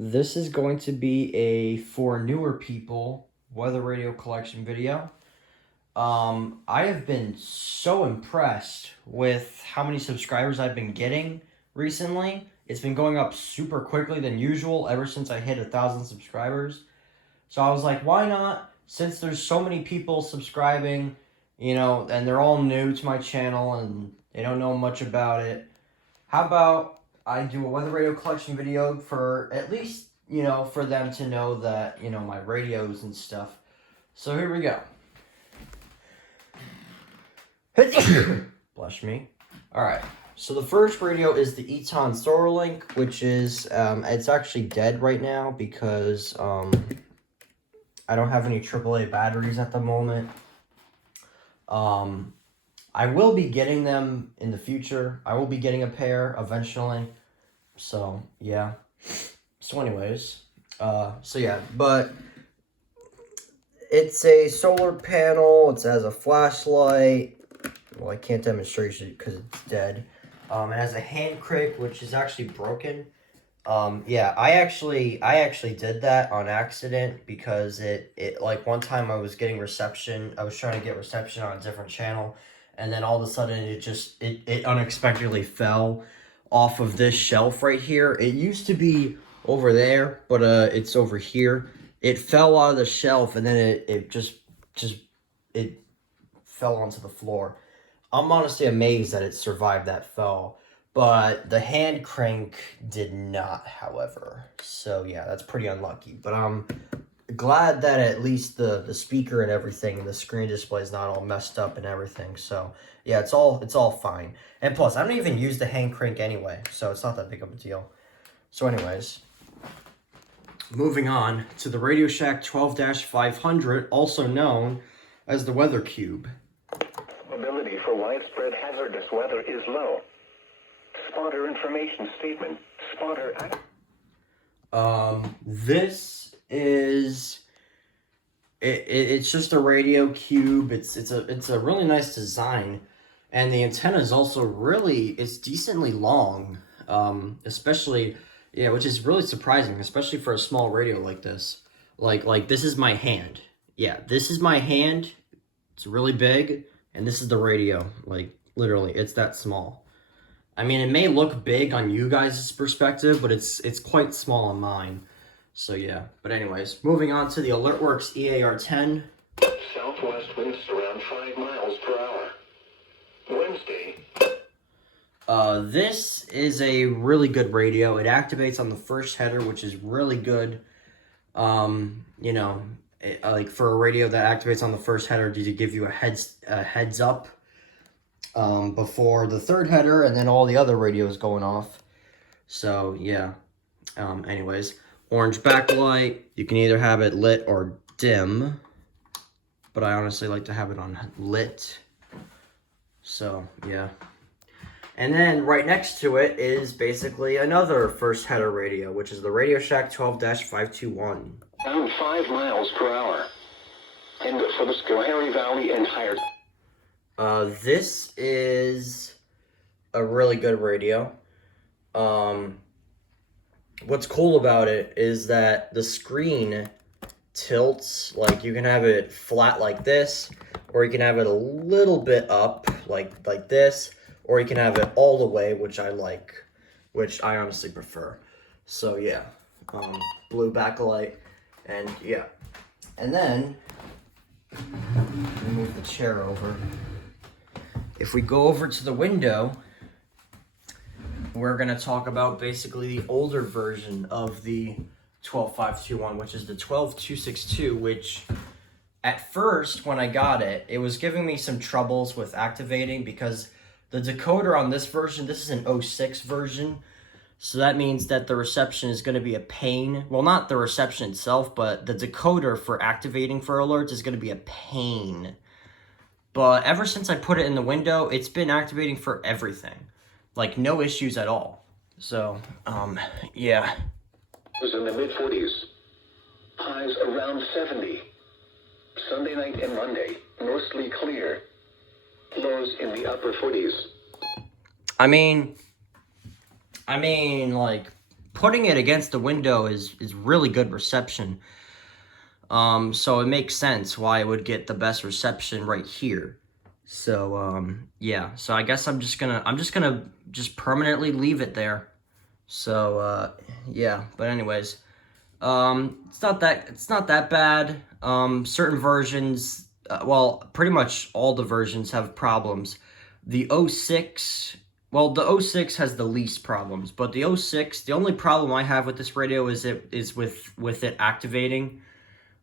This is going to be a for newer people weather radio collection video. I have been so impressed with how many subscribers I've been getting recently. It's been going up super quickly than usual ever since I hit 1,000 subscribers. So I was like, why not? Since there's so many people subscribing, and they're all new to my channel and they don't know much about it. How about I do a weather radio collection video for at least, for them to know that, my radios and stuff. So here we go. Blush me. Alright, so the first radio is the Eton SolarLink, which is, it's actually dead right now because, I don't have any AAA batteries at the moment. I will be getting them in the future. I will be getting a pair eventually. So, yeah. So anyways, but it's a solar panel. It has a flashlight. Well, I can't demonstrate it because it's dead. It has a hand crank, which is actually broken. I actually did that on accident because it like one time I was getting reception. I was trying to get reception on a different channel, and then all of a sudden it unexpectedly fell off of this shelf right here. It used to be over there, but it's over here. It fell out of the shelf, and then it just fell onto the floor. I'm honestly amazed that it survived that fall. But the hand crank did not, however. So, yeah, that's pretty unlucky. But I'm glad that at least the speaker and everything, the screen display is not all messed up and everything. So, yeah, it's all fine. And plus, I don't even use the hand crank anyway, so it's not that big of a deal. So, anyways, moving on to the Radio Shack 12-500, also known as the Weather Cube. Probability for widespread hazardous weather is low. Spotter information statement. Spotter. This is it's just a radio cube. It's a really nice design, and the antenna is also it's decently long. Especially which is really surprising, especially for a small radio like this. Like this is my hand. Yeah, this is my hand. It's really big, and this is the radio. Like literally, it's that small. I mean, it may look big on you guys' perspective, but it's quite small on mine. So yeah, but anyways, moving on to the AlertWorks EAR10. Southwest winds around 5 miles per hour. Wednesday. This is a really good radio. It activates on the first header, which is really good. Like for a radio that activates on the first header to give you a heads up. Before the third header, and then all the other radios going off. So yeah. Anyways, orange backlight. You can either have it lit or dim, but I honestly like to have it on lit. So yeah. And then right next to it is basically another first header radio, which is the Radio Shack 12-521. Around 5 miles per hour. And for the Schoharie Valley and higher. This is a really good radio. What's cool about it is that the screen tilts. Like you can have it flat like this, or you can have it a little bit up like this, or you can have it all the way, which I like, which I honestly prefer. So yeah, blue backlight, and yeah. And then, let me move the chair over. If we go over to the window, we're going to talk about basically the older version of the 12-521, which is the 12-262, which at first, when I got it, it was giving me some troubles with activating because the decoder on this version, this is an 06 version, so that means that the reception is going to be a pain. Well, not the reception itself, but the decoder for activating for alerts is going to be a pain. But ever since I put it in the window, it's been activating for everything. Like, no issues at all. So, yeah. It was in the mid-40s. Highs around 70. Sunday night and Monday, mostly clear. Lows in the upper 40s. I mean, like, putting it against the window is really good reception. So it makes sense why it would get the best reception right here. So, yeah. So I guess I'm just gonna permanently leave it there. So, yeah. But anyways, it's not that bad. Certain versions, well, pretty much all the versions have problems. The 06, well, the 06 has the least problems, but the 06, the only problem I have with this radio is with it activating.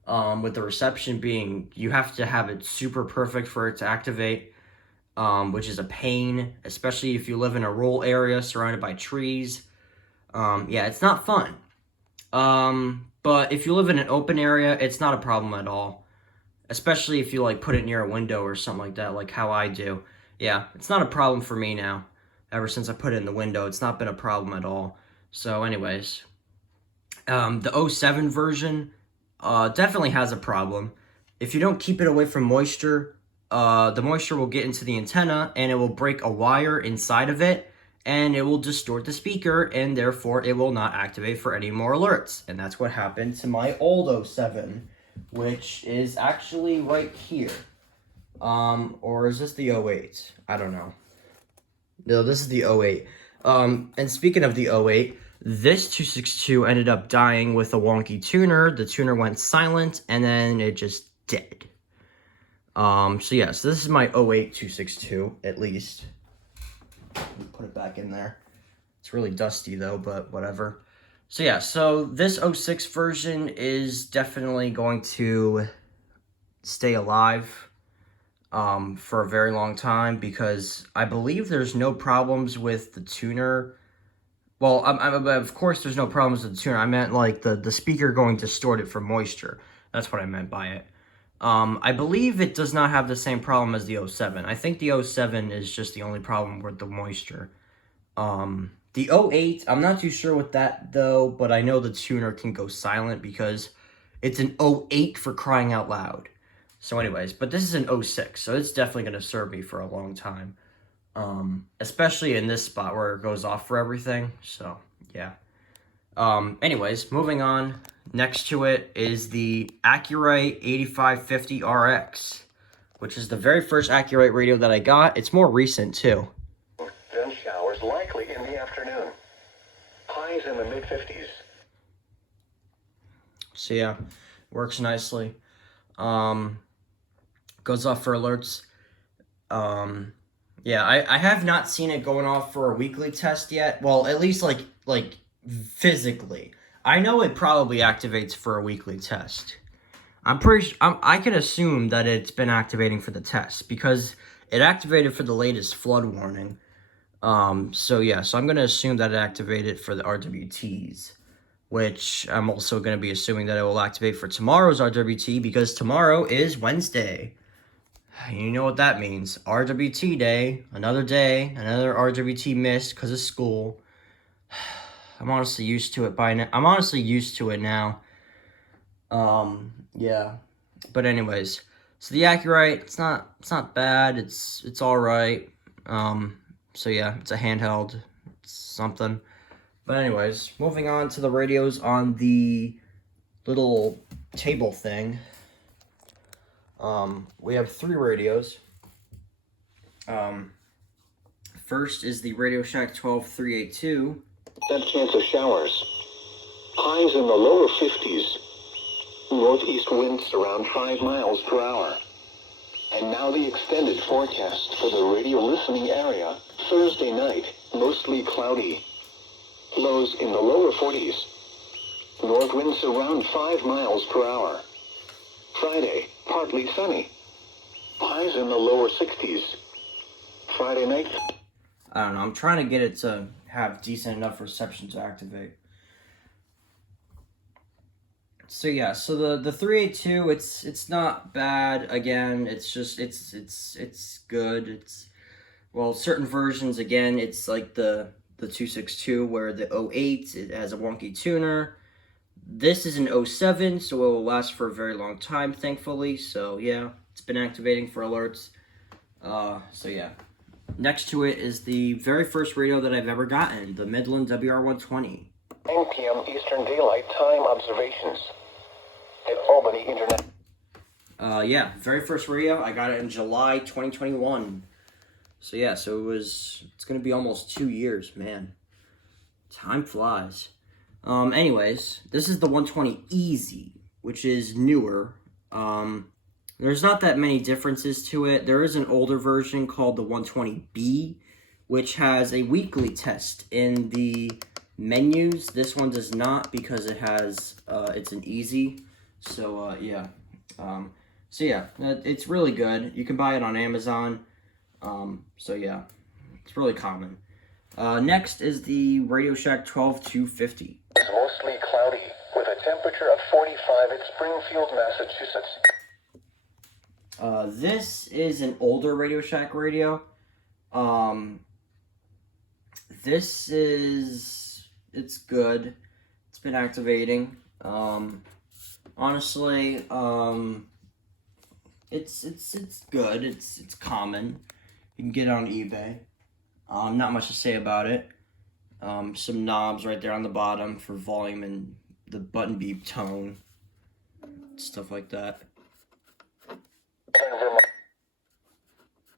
With the reception being, you have to have it super perfect for it to activate, which is a pain, especially if you live in a rural area surrounded by trees. Yeah, it's not fun. But if you live in an open area, it's not a problem at all. Especially if you, like, put it near a window or something like that, like how I do. Yeah, it's not a problem for me now. Ever since I put it in the window, it's not been a problem at all. So anyways, the 07 version definitely has a problem. If you don't keep it away from moisture, the moisture will get into the antenna and it will break a wire inside of it, and it will distort the speaker, and therefore it will not activate for any more alerts. And that's what happened to my old 07, which is actually right here. Or is this the 08? I don't know. No, this is the 08. And speaking of the 08, this 262 ended up dying with a wonky tuner. The tuner went silent, and then it just dead. So yeah, so this is my 08 262, at least. Let me put it back in there. It's really dusty, though, but whatever. So yeah, so this 06 version is definitely going to stay alive for a very long time, because I believe there's no problems with the tuner. Well, of course there's no problems with the tuner. I meant, like, the speaker going distorted from moisture. That's what I meant by it. I believe it does not have the same problem as the 07. I think the 07 is just the only problem with the moisture. The 08, I'm not too sure with that, though, but I know the tuner can go silent because it's an 08, for crying out loud. So anyways, but this is an 06, so it's definitely going to serve me for a long time. Especially in this spot where it goes off for everything, so, yeah. Anyways, moving on. Next to it is the Accurite 8550 RX, which is the very first Accurite radio that I got. It's more recent, too. Then showers likely in the afternoon. Highs in the mid-50s. So yeah, works nicely. Goes off for alerts. Yeah, I have not seen it going off for a weekly test yet. Well, at least like physically. I know it probably activates for a weekly test. I can assume that it's been activating for the test because it activated for the latest flood warning. So yeah, so I'm going to assume that it activated for the RWTs, which I'm also going to be assuming that it will activate for tomorrow's RWT because tomorrow is Wednesday. You know what that means. RWT day, another RWT missed because of school. I'm honestly used to it by now. I'm honestly used to it now. Yeah. But anyways, so the Accurite, it's not bad. It's all right. So yeah, it's a handheld. It's something. But anyways, moving on to the radios on the little table thing. We have 3 radios. First is the Radio Shack 12382. That chance of showers. Highs in the lower 50s. Northeast winds around 5 miles per hour. And now the extended forecast for the radio listening area. Thursday night, mostly cloudy. Lows in the lower 40s. North winds around 5 miles per hour. Friday, partly sunny. Highs in the lower 60s. Friday night. I don't know. I'm trying to get it to have decent enough reception to activate. So yeah, so the 382, it's not bad. Again, it's just it's good. It's, well, certain versions, again, it's like the 262 where the 08, it has a wonky tuner. This is an 07, so it will last for a very long time, thankfully. So yeah, it's been activating for alerts. So yeah. Next to it is the very first radio that I've ever gotten, the Midland WR120. 9 p.m. Eastern Daylight Time observations at Albany International. Yeah, very first radio, I got it in July 2021. So yeah, it's gonna be almost 2 years, man. Time flies. Anyways, this is the 120 Easy, which is newer. There's not that many differences to it. There is an older version called the 120B, which has a weekly test in the menus. This one does not because it has, it's an Easy. So, yeah. It's really good. You can buy it on Amazon. So yeah, it's really common. Next is the Radio Shack 12250. It's mostly cloudy with a temperature of 45 at Springfield, Massachusetts. This is an older Radio Shack radio. It's good. It's been activating. Honestly, it's good. It's common. You can get it on eBay. Not much to say about it. Some knobs right there on the bottom for volume and the button beep tone. Stuff like that.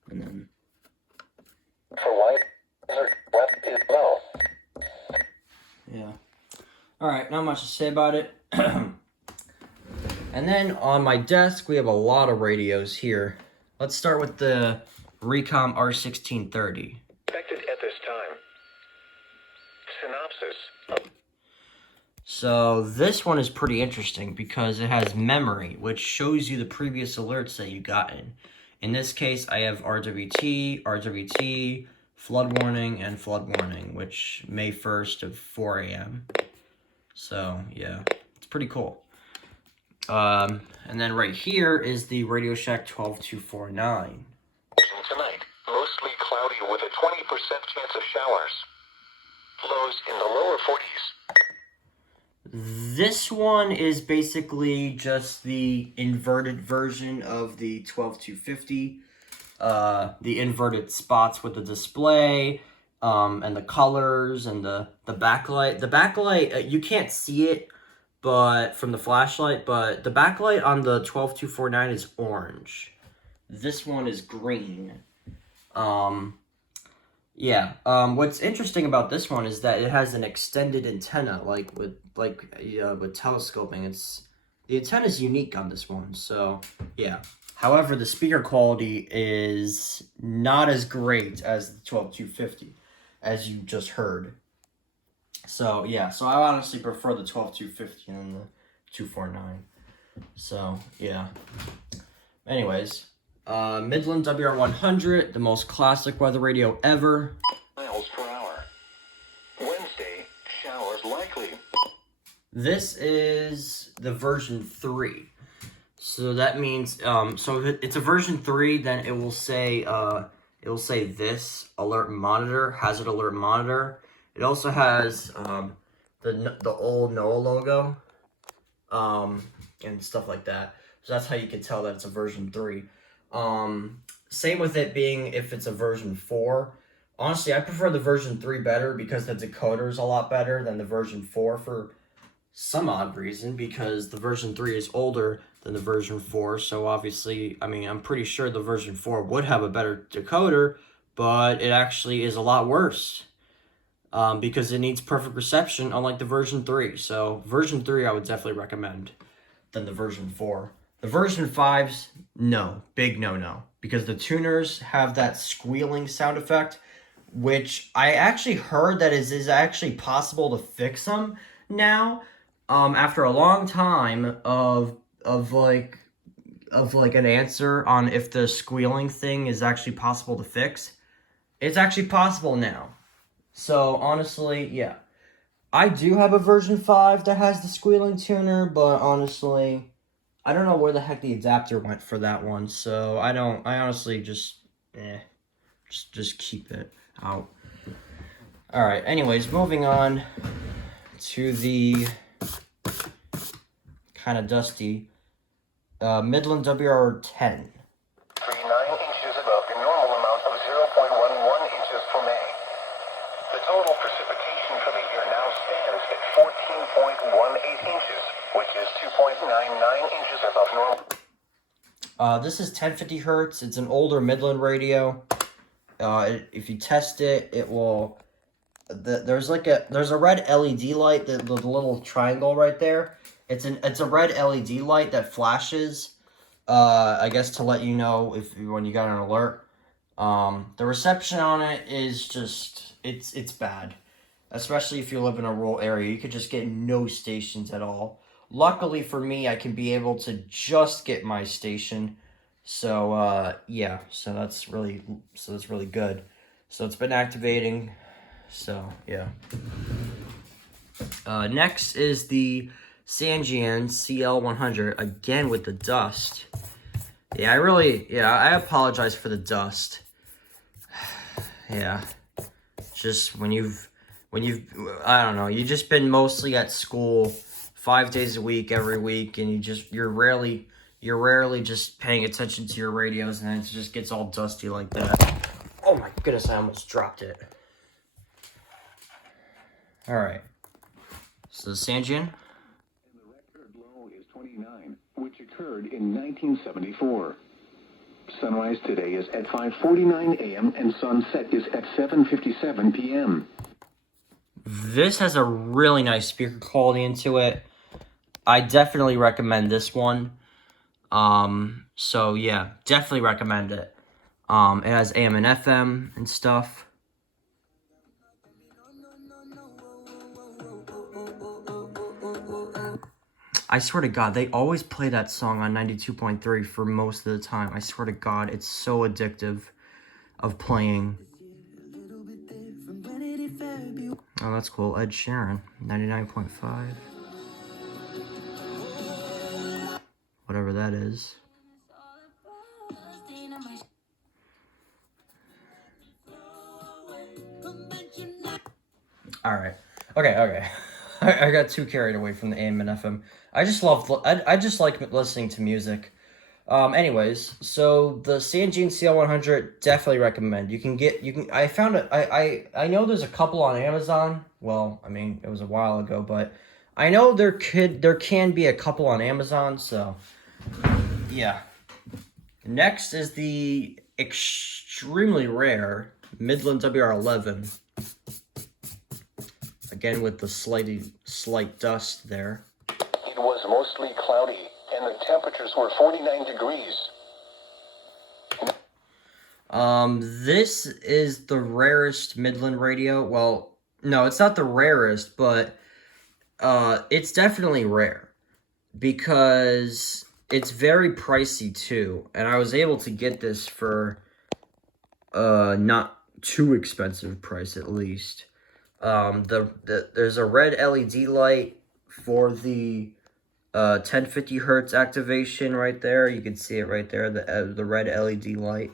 And then For white, left is low. yeah. Alright, not much to say about it. And then on my desk, we have a lot of radios here. Let's start with the Recom R1630. Expected at this time. Synopsis. So this one is pretty interesting because it has memory, which shows you the previous alerts that you gotten. In this case, I have RWT, flood warning, and flood warning, which May 1st of 4 a.m. So yeah, it's pretty cool. And then right here is the Radio Shack 12249. Tonight, mostly cloudy with a 20% chance of showers. Lows in the lower 40s. This one is basically just the inverted version of the 12250. The inverted spots with the display, and the colors and the backlight. The backlight, you can't see it but from the flashlight, but the backlight on the 12249 is orange. This one is green. What's interesting about this one is that it has an extended antenna, with telescoping. The antenna is unique on this one, so yeah. However, the speaker quality is not as great as the 12250, as you just heard. So yeah, so I honestly prefer the 12250 than the 249. So yeah. Anyways. Midland WR100, the most classic weather radio ever. Miles per hour. Wednesday, showers likely. This is the version 3. So that means, so if it's a version 3, then it will say this, alert monitor, hazard alert monitor. It also has, the old NOAA logo, and stuff like that. So that's how you can tell that it's a version 3. Same with it being if it's a version 4. Honestly, I prefer the version 3 better because the decoder is a lot better than the version 4 for some odd reason, because the version 3 is older than the version 4. So obviously, I'm pretty sure the version 4 would have a better decoder, but it actually is a lot worse. Because it needs perfect reception, unlike the version 3. So version 3 I would definitely recommend than the version 4. The version 5's, no. Big no-no. Because the tuners have that squealing sound effect, which I actually heard that is actually possible to fix them now. After a long time of an answer on if the squealing thing is actually possible to fix. It's actually possible now. So, honestly, yeah. I do have a version 5 that has the squealing tuner, but honestly, I don't know where the heck the adapter went for that one, so I honestly just keep it out. Alright, anyways, moving on to the kind of dusty Midland WR10. 9 inches above the normal amount of 0.11 inches for May. The total precipitation for the year now stands at 14.18 inches, which is 2.99 inches above normal. This is 1050 hertz. It's an older Midland radio. If you test it, it will. There's a red LED light, the little triangle right there. It's a red LED light that flashes. I guess to let you know when you got an alert. The reception on it is just it's bad, especially if you live in a rural area. You could just get no stations at all. Luckily for me, I can be able to just get my station. So yeah, so that's really good. So it's been activating. So yeah. Next is the Sangean CL100, again with the dust. Yeah, I apologize for the dust. Yeah, just when you've I don't know, you've just been mostly at school 5 days a week, every week, and you're rarely just paying attention to your radios, and then it just gets all dusty like that. Oh my goodness, I almost dropped it. All right, so the Sangean. And the record low is 29, which occurred in 1974. Sunrise today is at 5:49 a.m. and sunset is at 7:57 p.m. This has a really nice speaker quality into it. I definitely recommend this one. So yeah, definitely recommend it. It has AM and FM and stuff. I swear to God, they always play that song on 92.3 for most of the time. I swear to God, it's so addictive of playing. Oh, that's cool. Ed Sheeran, 99.5. Whatever that is. Alright. Okay. I got too carried away from the AM and FM. I just like listening to music. Anyways, so the Sangean CL100, definitely recommend. I found it, I know there's a couple on Amazon. Well, I mean, it was a while ago, but I know there can be a couple on Amazon, so yeah. Next is the extremely rare Midland WR11. Again with the slight dust there. It was mostly cloudy, and the temperatures were 49 degrees. This is the rarest Midland radio. Well, no, it's not the rarest, but it's definitely rare because it's very pricey too, and I was able to get this for not too expensive price at least. There's a red LED light for the 1050 hertz activation right there. You can see it right there, the red LED light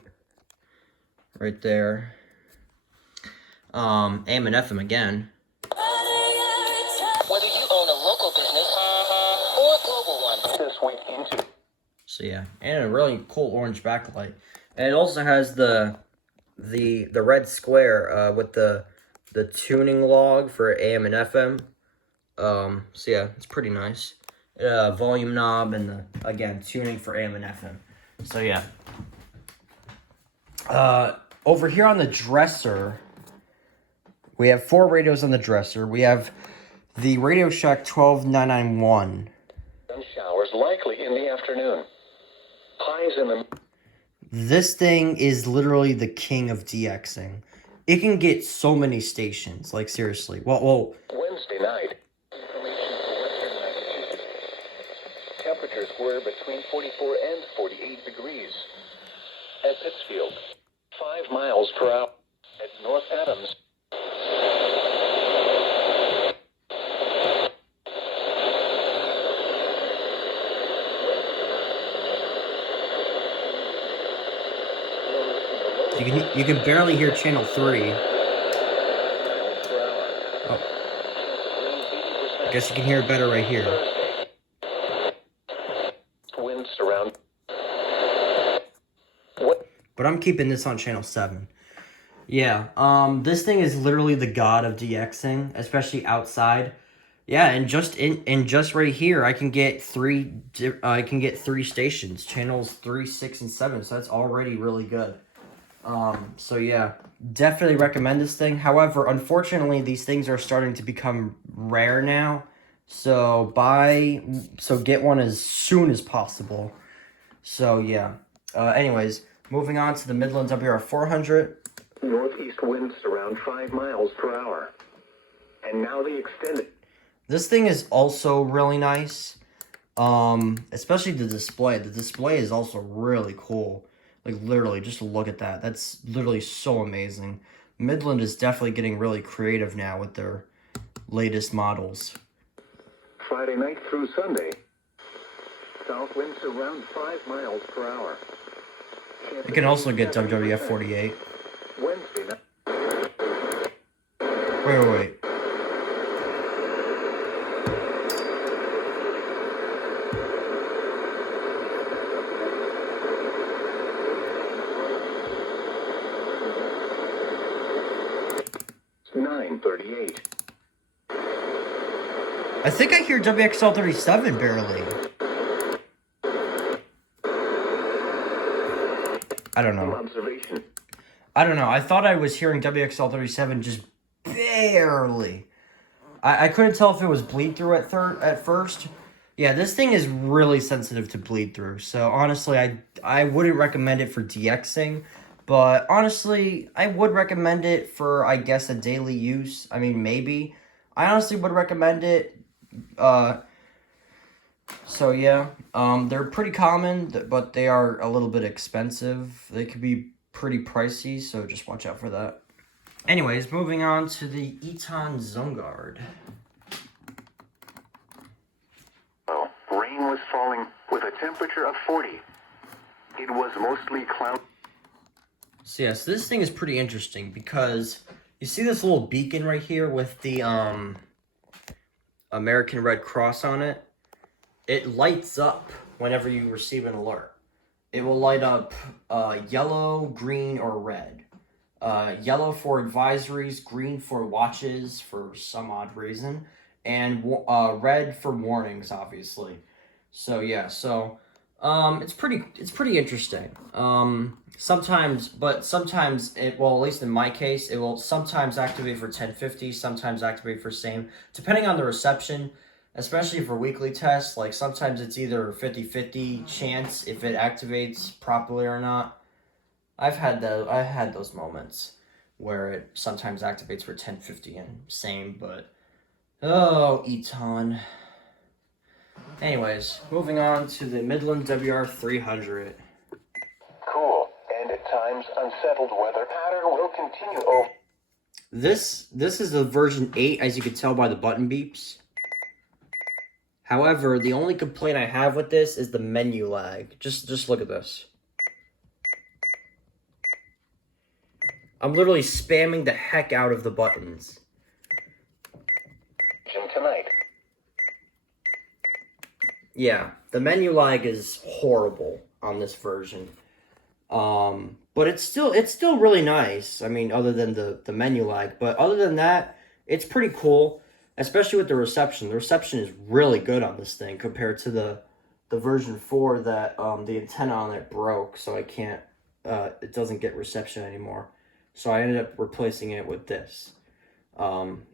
right there. AM and FM again. Whether you own a local business or a global one. This week into So yeah, and a really cool orange backlight. And it also has the red square with the tuning log for AM and FM. So yeah, it's pretty nice. Volume knob and again tuning for AM and FM. So yeah. Over here on the dresser, we have 4 radios on the dresser. We have the Radio Shack 12991. showers likely in the afternoon. Highs in the This thing is literally the king of DXing. It can get so many stations, like seriously. Well, Wednesday night. Temperatures were between 44 and 48 degrees. At Pittsfield, 5 miles per hour. At North Adams. you can barely hear channel 3. Oh. I guess you can hear it better right here. Winds around. But I'm keeping this on channel 7. Yeah, this thing is literally the god of DXing, especially outside. Yeah, and just right here, I can get three stations, channels 3, 6, and 7. So that's already really good. So yeah, definitely recommend this thing. However, unfortunately, these things are starting to become rare now. So get one as soon as possible. So yeah. Anyways, moving on to the Midland WR 400. Northeast winds around 5 miles per hour. And now the extended. This thing is also really nice. Especially the display. The display is also really cool. Like, literally, just look at that. That's literally so amazing. Midland is definitely getting really creative now with their latest models. Friday night through Sunday. South winds around 5 miles per hour. You can also get WWF 48. Wednesday night. Wait. 9:38. I think I hear WXL 37 barely. I don't know. Observation. I don't know. I thought I was hearing WXL 37 just barely. I couldn't tell if it was bleed through at first. Yeah, this thing is really sensitive to bleed through. So honestly, I wouldn't recommend it for DXing. But honestly, I would recommend it for, I guess, a daily use. I mean, maybe. I honestly would recommend it. So yeah, they're pretty common, but they are a little bit expensive. They could be pretty pricey, so just watch out for that. Anyways, moving on to the Eton ZoneGuard. Oh, rain was falling with a temperature of 40. It was mostly cloudy. So yes, this thing is pretty interesting because you see this little beacon right here with the American Red Cross on it. It lights up whenever you receive an alert. It will light up yellow, green, or red. Yellow for advisories, green for watches for some odd reason, and red for warnings, obviously. So yeah, it's pretty interesting. Sometimes it, well, at least in my case, it will sometimes activate for 1050, sometimes activate for same, depending on the reception, especially for weekly tests. Like, sometimes it's either 50-50 chance if it activates properly or not. I've had those moments where it sometimes activates for 1050 and same, but oh, Eton. Anyways, moving on to the Midland WR 300. Cool, and at times unsettled weather pattern will continue over. This is the version 8, as you can tell by the button beeps. However, the only complaint I have with this is the menu lag. Just look at this. I'm literally spamming the heck out of the buttons. Tonight. Yeah, the menu lag is horrible on this version. But it's still really nice. I mean, other than the menu lag, but other than that, it's pretty cool, especially with the reception. The reception is really good on this thing compared to the version 4 that the antenna on it broke, so it doesn't get reception anymore. So I ended up replacing it with this.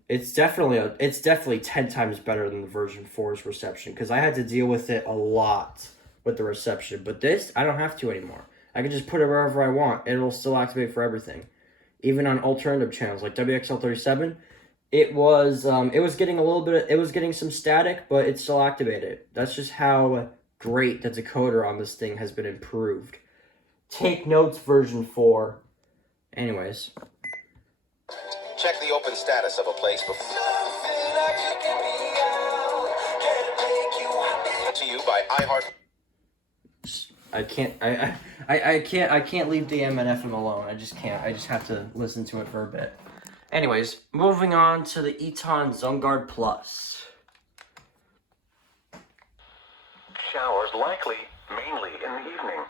It's definitely 10 times better than the version 4's reception, because I had to deal with it a lot with the reception. But this, I don't have to anymore. I can just put it wherever I want, and it'll still activate for everything. Even on alternative channels like WXL37, it was getting some static, but it still activated. That's just how great the decoder on this thing has been improved. Take notes, version 4. Anyways. Check the open status of a place before. To you by iHeart. I can't leave the AM and FM alone. I just can't. I just have to listen to it for a bit. Anyways, moving on to the Eton ZoneGuard Plus. Showers likely, mainly in the evening.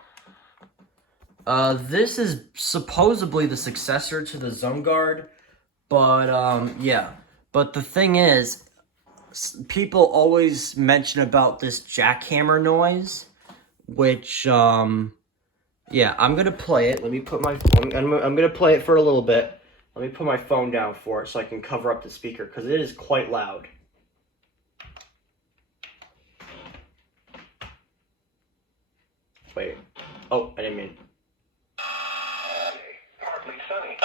This is supposedly the successor to the ZoneGuard, but yeah. But the thing is, people always mention about this jackhammer noise, which, yeah, I'm gonna play it. Let me put my, I'm gonna play it for a little bit. Let me put my phone down for it so I can cover up the speaker, because it is quite loud. Wait. Oh, I didn't mean. Partly sunny.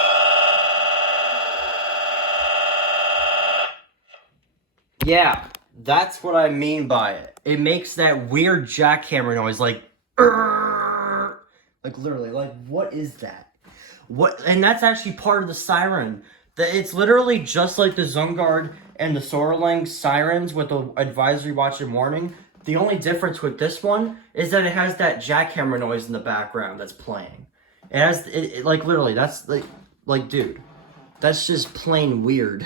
Yeah, that's what I mean by it. It makes that weird jackhammer noise, like literally, like, what is that? What? And that's actually part of the siren. It's literally just like the Zungard and the Soarling sirens with the advisory watch and warning. The only difference with this one is that it has that jackhammer noise in the background that's playing. It has, like, literally, that's, like, dude, that's just plain weird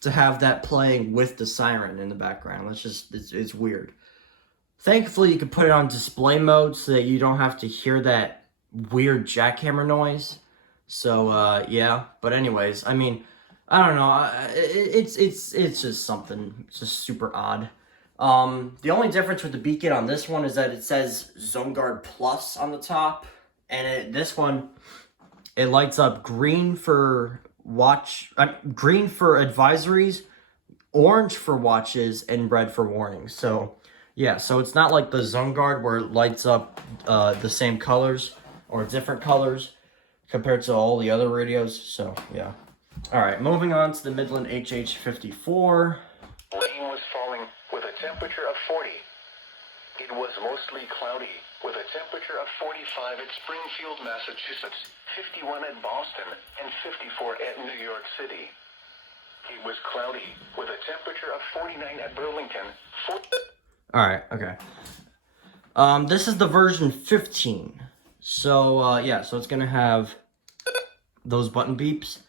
to have that playing with the siren in the background. That's just, it's weird. Thankfully, you can put it on display mode so that you don't have to hear that weird jackhammer noise. So, yeah, but anyways, I mean, I don't know, it's just something, it's just super odd. The only difference with the beacon on this one is that it says Zungard Plus on the top, and this one, it lights up green for green for advisories, orange for watches, and red for warnings. So, yeah, so it's not like the Zungard where it lights up the same colors or different colors compared to all the other radios. So, yeah. All right, moving on to the Midland HH54. Rain was falling with a temperature of 40. It was mostly cloudy with a temperature of 45 at Springfield, Massachusetts, 51 at Boston, and 54 at New York City. It was cloudy with a temperature of 49 at Burlington. All right, okay. This is the version 15. So, yeah, so it's gonna have those button beeps.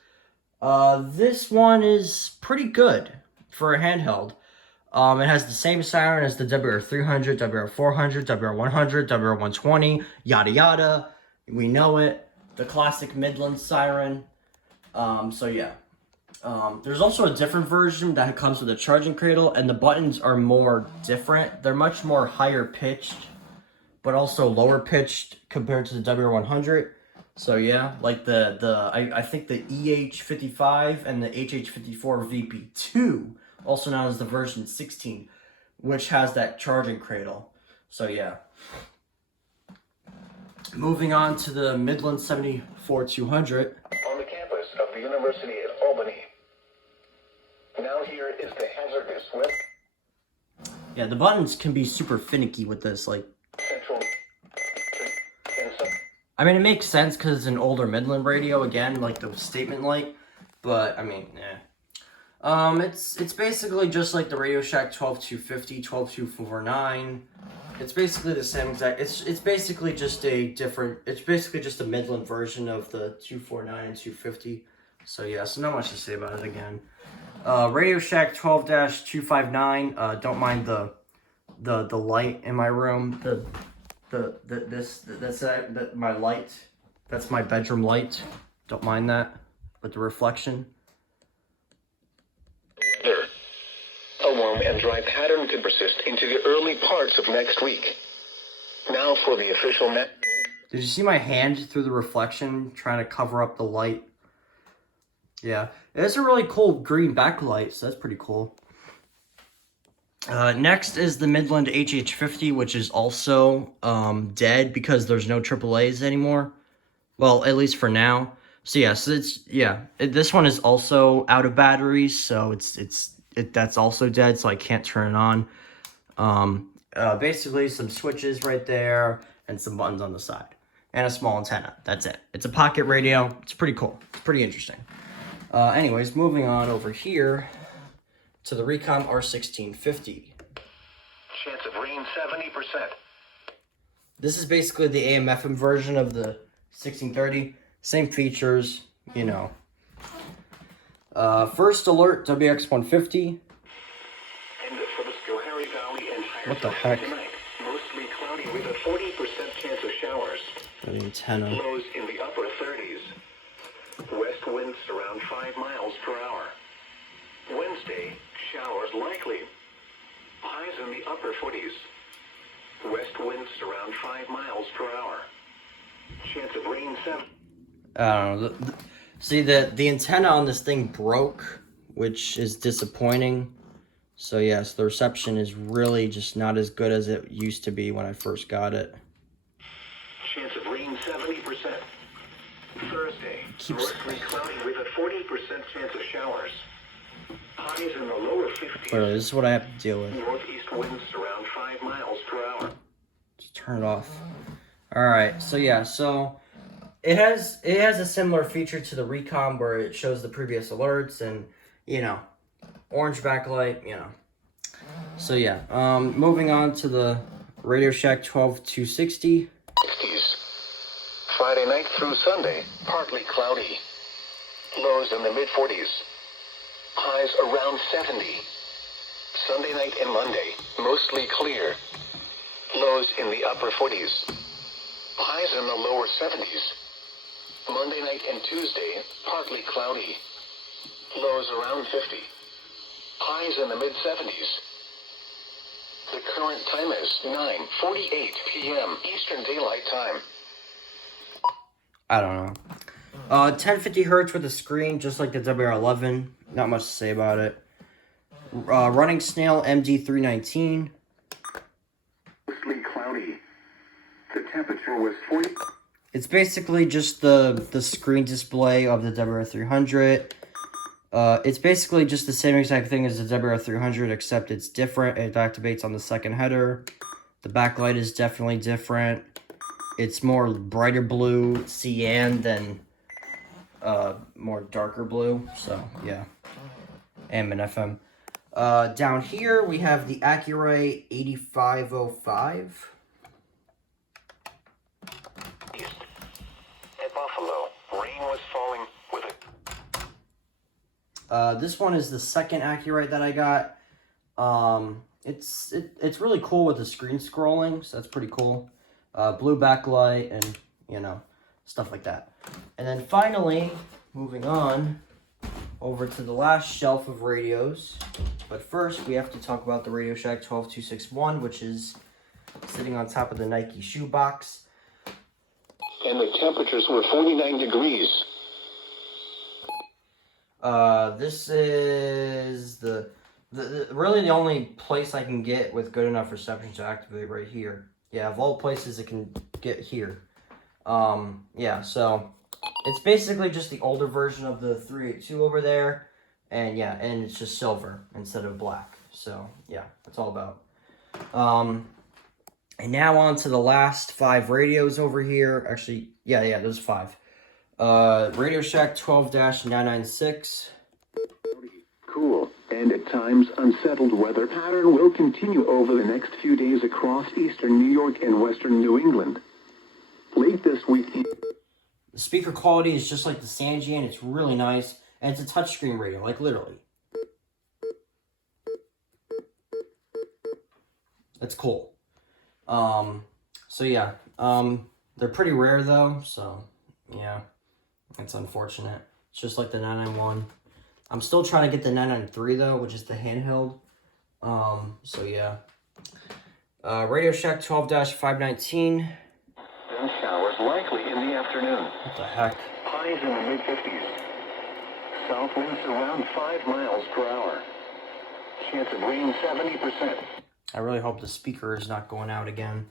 This one is pretty good for a handheld. It has the same siren as the WR300, WR400, WR100, WR120, yada yada. We know it. The classic Midland siren. So yeah. There's also a different version that comes with a charging cradle, and the buttons are more different. They're much more higher pitched, but also lower pitched compared to the WR100. So yeah, like I think the EH55 and the HH54 VP2, also known as the version 16, which has that charging cradle. So yeah. Moving on to the Midland 74200. On the campus of the University of Albany. Now here is the hazardous web. Yeah, the buttons can be super finicky with this, like. Central. I mean, it makes sense because it's an older Midland radio, again, like the statement light, but, I mean, yeah. It's basically just like the Radio Shack 12250, 12249. It's basically the same exact, it's basically just a different, it's basically just a Midland version of the 249 and 250. So, yeah, so not much to say about it again. Radio Shack 12-259, don't mind the light in my room, that's my light. That's my bedroom light. Don't mind that. With the reflection. Weather. A warm and dry pattern could persist into the early parts of next week. Now for the official net. Did you see my hand through the reflection trying to cover up the light? Yeah. It's a really cool green backlight, so that's pretty cool. Next is the Midland HH50, which is also dead because there's no AAAs anymore. Well, at least for now. So yeah, this one is also out of batteries, so that's also dead, so I can't turn it on. Basically some switches right there and some buttons on the side and a small antenna. That's it. It's a pocket radio. It's pretty cool. It's pretty interesting. Anyways, moving on over here to the Recom R1650. Chance of rain 70%. This is basically the AM/FM version of the 1630. Same features, you know. First alert, WX150. And for the Schoharie Valley and higher What the heck? tonight, mostly cloudy with a 40% chance of showers. The antenna. Lows in the upper 30s. West winds around 5 miles per hour. Wednesday, Showers likely. Highs in the upper 40s. West winds around 5 miles per hour. Chance of rain 7. I don't know. See, the antenna on this thing broke, which is disappointing. So yes, the reception is really just not as good as it used to be when I first got it. Chance of rain 70%. Thursday, mostly cloudy with a 40% chance of showers. Highs in the lower 50s. Clearly, this is what I have to deal with. Northeast winds around 5 miles per hour. Just turn it off. Alright, so yeah, so it has a similar feature to the Recon where it shows the previous alerts and, you know, orange backlight, you know. So yeah, moving on to the Radio Shack 12260. 60s. Friday night through Sunday, partly cloudy. Lows in the mid-40s. Highs around 70. Sunday night and Monday, mostly clear. Lows in the upper 40s. Highs in the lower 70s. Monday night and Tuesday, partly cloudy. Lows around 50. Highs in the mid-70s. The current time is 9:48 p.m. Eastern Daylight Time. I don't know. 1050 hertz with a screen, just like the WR11. Not much to say about it. Running Snail MD319. Mostly cloudy. The temperature was 40. It's basically just the screen display of the WR300. It's basically just the same exact thing as the WR300, except it's different. It activates on the second header. The backlight is definitely different. It's more brighter blue cyan than more darker blue. So, yeah. AM and FM. Down here, we have the Accuray 8505. East. At Buffalo, rain was falling with a... This one is the second Accuray that I got. It's really cool with the screen scrolling, so that's pretty cool. Blue backlight and, you know, stuff like that. And then finally, moving on over to the last shelf of radios. But first, we have to talk about the Radio Shack 12261, which is sitting on top of the Nike shoebox. And the temperatures were 49 degrees. This is really the only place I can get with good enough reception to activate right here. Yeah, of all places it can get here. Yeah, so it's basically just the older version of the 382 over there. And yeah, and it's just silver instead of black. So yeah, that's all about. And now on to the last 5 radios over here. Actually, yeah, there's 5. Radio Shack 12-996. Cool and at times unsettled weather pattern will continue over the next few days across eastern New York and western New England. Late this week... The speaker quality is just like the Sangean. It's really nice. And it's a touchscreen radio, like literally. That's cool. So yeah. They're pretty rare though, so yeah. It's unfortunate. It's just like the 991. I'm still trying to get the 993 though, which is the handheld. So yeah. Radio Shack 12-519. Then showers likely in the afternoon. What the heck? Highs in the mid-50s. South winds around 5 miles per hour. Chance of rain 70%. I really hope the speaker is not going out again.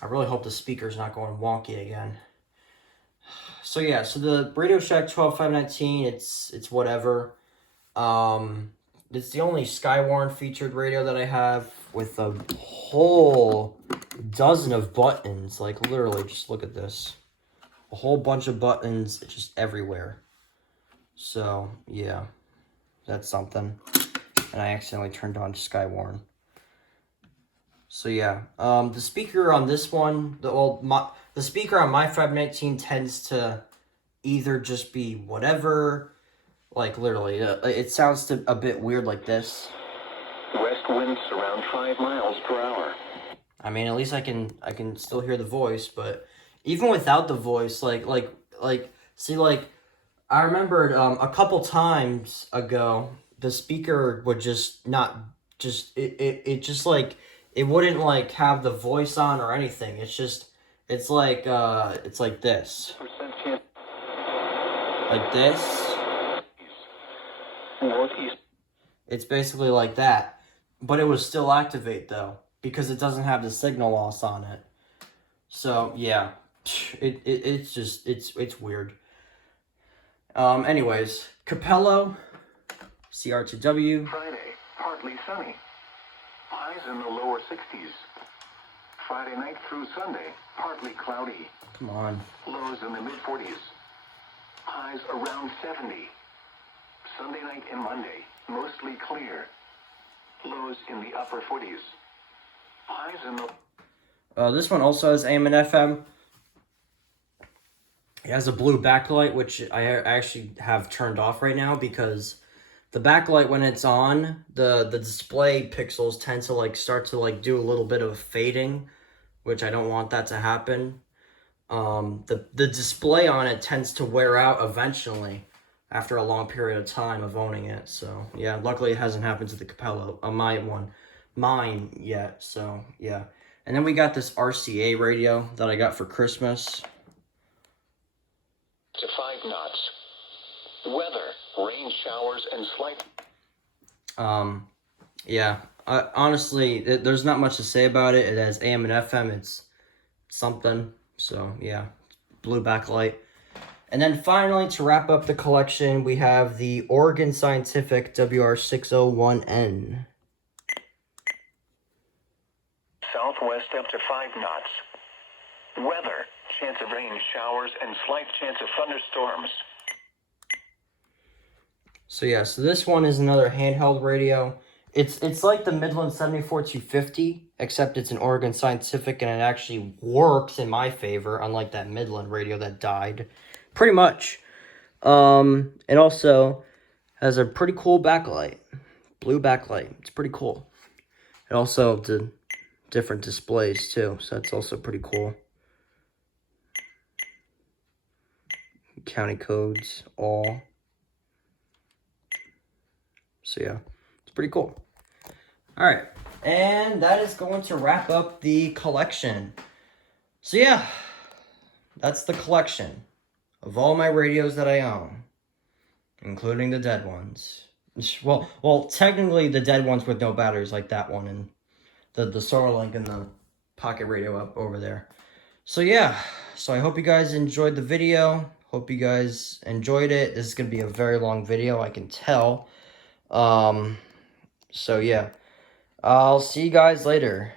I really hope the speaker's not going wonky again. So yeah, so the Radio Shack 12-519, it's whatever. It's the only Skywarn featured radio that I have with a whole dozen of buttons. Like literally, just look at this. A whole bunch of buttons just everywhere. So yeah, that's something. And I accidentally turned on Skywarn. So yeah, the speaker on this one, the speaker on my 519 tends to either just be whatever, like literally, it sounds a bit weird like this. West winds around 5 miles per hour. I mean, at least I can still hear the voice, but even without the voice, see, like, I remembered a couple times ago, the speaker would just not, it just like, it wouldn't like have the voice on or anything. It's like this. Like this. Northeast. It's basically like that. But it would still activate though, because it doesn't have the signal loss on it. So yeah, it's weird. Anyways, Capello, CR2W. Friday, partly sunny. Highs in the lower 60s. Friday night through Sunday, partly cloudy. Come on. Lows in the mid-40s. Highs around 70. Sunday night and Monday, mostly clear. Lows in the upper 40s. Highs in the... This one also has AM and FM. It has a blue backlight, which I actually have turned off right now because the backlight, when it's on, the display pixels tend to like start to like do a little bit of fading, which I don't want that to happen. The display on it tends to wear out eventually after a long period of time of owning it. So yeah, luckily it hasn't happened to the Capello, mine yet. So yeah. And then we got this RCA radio that I got for Christmas. To 5 knots. Weather, rain showers, and slight... Yeah. Honestly, there's not much to say about it. It has AM and FM. It's something. So, yeah. Blue backlight. And then finally, to wrap up the collection, we have the Oregon Scientific WR601N. Southwest up to 5 knots. Weather, chance of rain showers, and slight chance of thunderstorms. So yeah, so this one is another handheld radio. It's like the Midland 74250, except it's an Oregon Scientific, and it actually works in my favor, unlike that Midland radio that died. Pretty much. It also has a pretty cool backlight. Blue backlight. It's pretty cool. It also did different displays too, so that's also pretty cool. County codes, all. So yeah, it's pretty cool. All right, and that is going to wrap up the collection. So yeah, that's the collection of all my radios that I own, including the dead ones. Well, technically the dead ones with no batteries, like that one and the SolarLink and the pocket radio up over there. So yeah, so I hope you guys enjoyed the video. Hope you guys enjoyed it. This is going to be a very long video, I can tell. So yeah, I'll see you guys later.